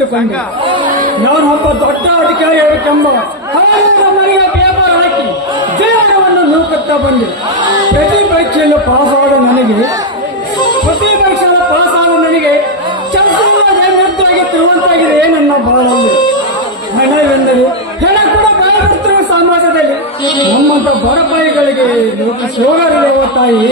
ಇಟ್ಟುಕೊಂಡು ನಾನು ಒಬ್ಬ ದೊಡ್ಡ ಅಧಿಕಾರಿ ಹೇಳಬೇಕೆಂಬ ಮನೆಗೆ ಪೇಪರ್ ಹಾಕಿ ಜೀವನವನ್ನು ನೂಕುತ್ತಾ ಬಂದೆ. ಪ್ರತಿ ಪರೀಕ್ಷೆಯಲ್ಲೂ ಪಾಸಾದ ನನಗೆ, ಪ್ರತಿ ಪರೀಕ್ಷೆಯಲ್ಲೂ ಪಾಸಾದ ನನಗೆ ಚಂದ್ರಾಗಿ ತಿರುವಂತಾಗಿದೆ ನನ್ನ ಬಾಳಲ್ಲಿ ಹಣವೆಂದರೆ ಹಣ ಕೂಡ ಬಾಳುತ್ತಿರುವ ಸಮಾಜದಲ್ಲಿ ನಮ್ಮಂತ ಬಡಪಾಯಿಗಳಿಗೆ ಲೋಕ ಸೋಗರಿಲ್ಲವ ತಾಯಿ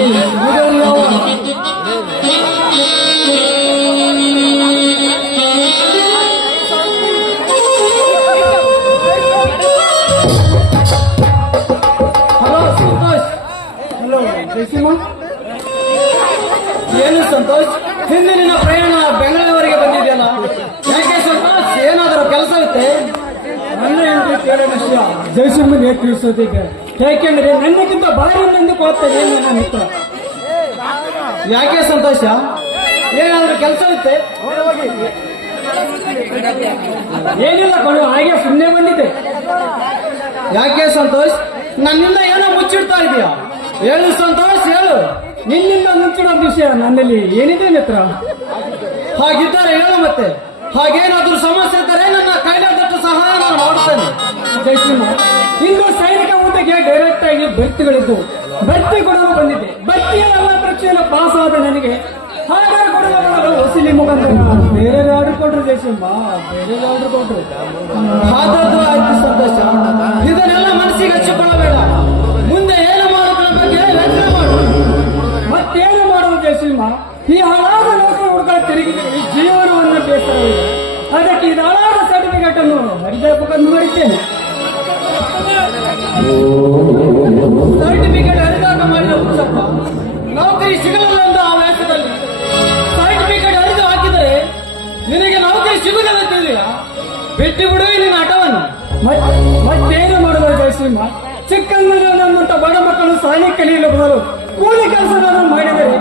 ಏನು ಸಂತೋಷ್? ಹಿಂದೆ ನಿನ್ನ ಪ್ರಯಾಣ ಬೆಂಗಳೂರಿಗೆ ಬಂದಿದೆಯಲ್ಲ? ಯಾಕೆ ಸಂತೋಷ್? ಏನಾದರೂ ಕೆಲಸ ಐತೆ ನನ್ನ ಹೆಂಡತಿ ಕೇಳೋ ವಿಷಯ ಜಯಸಿಂಹನೇ ತಿಳಿಸೋದೀಗ ಯಾಕೆಂದ್ರೆ ನನ್ನಕ್ಕಿಂತ ಭಾರಿ ಮುಂದಕ್ಕೆ ಹೋಗ್ತದೆ ನನ್ನ ಮಿತ್ರ ಯಾಕೆ ಸಂತೋಷ? ಏನಾದರೂ ಕೆಲಸ ಇತ್ತೆ ಏನಿಲ್ಲ ಕಣು, ಹಾಗೆ ಸುಮ್ಮನೆ ಬಂದಿದೆ ಯಾಕೆ ಸಂತೋಷ್? ನನ್ನಿಂದ ಏನೋ ಮುಚ್ಚಿಡ್ತಾ ಇದೆಯಾ? ಹೇಳು ಸಂತೋಷ, ಹೇಳು. ನಿನ್ನಿಂದ ಮುಂಚಿನ ವಿಷಯ ನನ್ನಲ್ಲಿ ಏನಿದೆ ಮಿತ್ರ? ಹಾಗಿದ್ದರೆ ಹೇಳು ಮತ್ತೆ. ಹಾಗೇನಾದ್ರೂ ಸಮಸ್ಯೆ ಇದ್ದರೆ ನನ್ನ ಕೈಲಾದಷ್ಟು ಸಹಾಯ ನಾನು ಮಾಡುತ್ತೇನೆ ಜಯಸಿಂಹ ಇಂದು ಸೈನಿಕ ಊಟಕ್ಕೆ ಡೈರೆಕ್ಟ್ ಆಗಿ ಭರ್ತಿಗಳಿದ್ದು, ಭರ್ತಿ ಕೊಡಲು ಬಂದಿದ್ದೆ ಭರ್ತಿಯ ಎಲ್ಲ ಪಾಸ್ ಆದ ನನಗೆ ಹಾಗಾದ್ರೆ ಕೊಡಲು ವಸೂಲಿ ಮುಖಾಂತರ ಬೇರೆ ಆರ್ಡರ್ ಕೊಟ್ರು ಜಯಸಿಂಹ ಬೇರೆ ಆರ್ಡರ್ ಕೊಟ್ರು. ಜಯಸಿಂಹ, ಈ ಹಳಾದ ನೌಕರ ಹುಡುಗ ತಿರುಗಿದೆ ಈ ಜೀವನವನ್ನು ಬೇಸರವಿದೆ. ಅದಕ್ಕೆ ಇದು ಹಳಾದ ಸರ್ಟಿಫಿಕೇಟ್ ಅನ್ನು ಹರಿದಾಪಕ ಮಾಡಿದ್ದೇನೆ ಸರ್ಟಿಫಿಕೇಟ್ ಹರಿದಾಟ ಮಾಡಿದ ಉತ್ಸವ ನೌಕರಿ ಸಿಗಲಿಲ್ಲ ಎಂದು ಆ ವಯಸ್ಸದಲ್ಲಿ ಸರ್ಟಿಫಿಕೇಟ್ ಹರಿದು ಹಾಕಿದರೆ ನಿನಗೆ ನೌಕರಿ ಸಿಗುವುದಿಲ್ಲ ಬಿಟ್ಟು ಬಿಡು ನಿನ್ನ ಆಟವನ್ನು ಮತ್ತೇನು ಮಾಡುವ ಜಯಸಿಂಹ? ನಮ್ಮಂತ ಬಡ ಮಕ್ಕಳು ಸಾಲಿ ಕಲಿಯಲು ಬದಲು ಕೂಲಿ ಕೆಲಸಗಳನ್ನು ಮಾಡಿದರೆ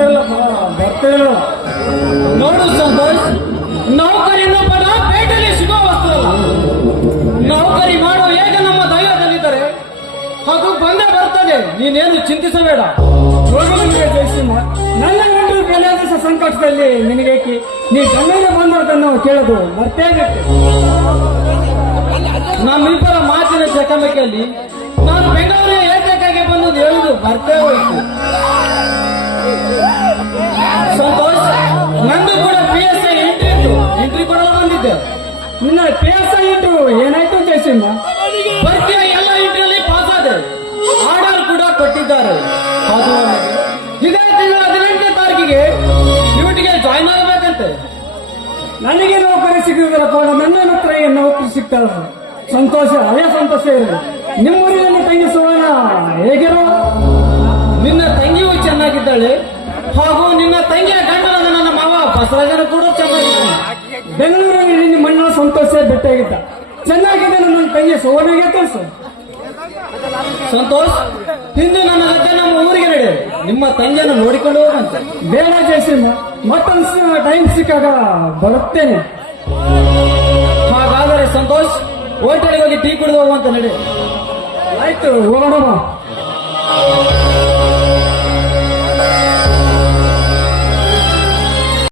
ಬರ್ತಿಲ್ಲಪ್ಪ ಬರ್ತಿಲ್ಲ. ನೋಡು ಸಂತೋಷ್, ನೌಕರಿ ಅನ್ನೋ ಪದ ಪೇಟೆಯಲ್ಲಿ ಸಿಗೋ ವಸ್ತು. ನೌಕರಿ ಮಾಡೋ ಹೇಗೆ ನಮ್ಮ ದೈವದಲ್ಲಿದ್ದಾರೆ ಹಾಗೂ ಬಂದೇ ಬರ್ತದೆ. ನೀನೇನು ಚಿಂತಿಸಬೇಡ. ಜಯಸಿಂಹ ನನ್ನ ಗಂಟಲು ದಿವಸ ಸಂಕಟದಲ್ಲಿ ನಿನಗೆ ನೀ ಗಂಗನ ಬಂದದನ್ನು ಕೇಳೋದು ಮರ್ತೇಬೇಕು ನಮ್ಮಿಬ್ಬರ ಮಾತಿನ ಚಕಮಕಿಯಲ್ಲಿ ನಾನು ಬೆಂಗಳೂರಿಗೆ ಏಕೈಕಾಗಿ ಬಂದು ಹೇಳುದು ಬರ್ತೇ ಹೋಯ್ತು ನಿನ್ನ ಪಿ ಎಸ್ ಐ ಇಟ್ಟು ಏನಾಯ್ತು ಜಯಸಿಂಹ? ಬರ್ತೀಯ ಎಲ್ಲ ಎಂಟ್ರಿಯಲ್ಲಿ ಪಾಸ್ ಆದೆ ಆರ್ಡರ್ ಕೂಡ ಕೊಟ್ಟಿದ್ದಾರೆ. ಇದೇ ತಿಂಗಳ ಹದಿನೆಂಟನೇ ತಾರೀಕಿಗೆ ಡ್ಯೂಟಿಗೆ ಜಾಯ್ನ್ ಆಗಬೇಕಂತೆ. ನನಗೆ ನೌಕರಿ ಸಿಗುವುದರಪ್ಪ ನನ್ನ ಹತ್ರ ಏನು ನೌಕರಿ ಸಿಗ್ತಾಳ ಸಂತೋಷ ಅದೇ ಸಂತೋಷ ಇರಲಿ. ನಿಮ್ಮೂರಿನಲ್ಲಿ ತಂಗಿ ಸುವರ್ಣ ಹೇಗಿರೋ? ನಿನ್ನ ತಂಗಿಯೂ ಚೆನ್ನಾಗಿದ್ದಾಳೆ. ಹಾಗೂ ನಿನ್ನ ತಂಗಿಯ ಗಂಡನ ನನ್ನ ಮಾವ ಬಸವರಾಜನು ಕೂಡ ಚೆನ್ನಾಗಿದ್ದಾನೆ. ಬೆಂಗಳೂರಿನಲ್ಲಿ ನಿನ್ನ ಮಣ್ಣ ಸಂತೋಷ ಭೇಟಿಯಾಗಿದ್ದ ಚೆನ್ನಾಗಿದೆ ನನ್ನ ತಂಗಿ ಸುವರ್ಣಗೆ ತೋರಿಸು. ಸಂತೋಷ್, ಇಂದು ನನ್ನ ಅಜ್ಜನ ನಮ್ಮ ಊರಿಗೆ ನಡೆ. ನಿಮ್ಮ ತಂಗಿಯನ್ನು ನೋಡಿಕೊಂಡು ಹೋಗಂತೆ. ಬೇಡ ಜಯಸಿಂಹ ಮತ್ತೊಂದು ಟೈಮ್ ಸಿಕ್ಕಾಗ ಬರುತ್ತೇನೆ. ಹಾಗಾದರೆ ಸಂತೋಷ್, ಹೋಟೆಲ್ಗೆ ಹೋಗಿ ಟೀ ಕುಡಿದು ಹೋಗುವಂತ ನಡೆ. ಆಯ್ತು ಹೋಗೋಣ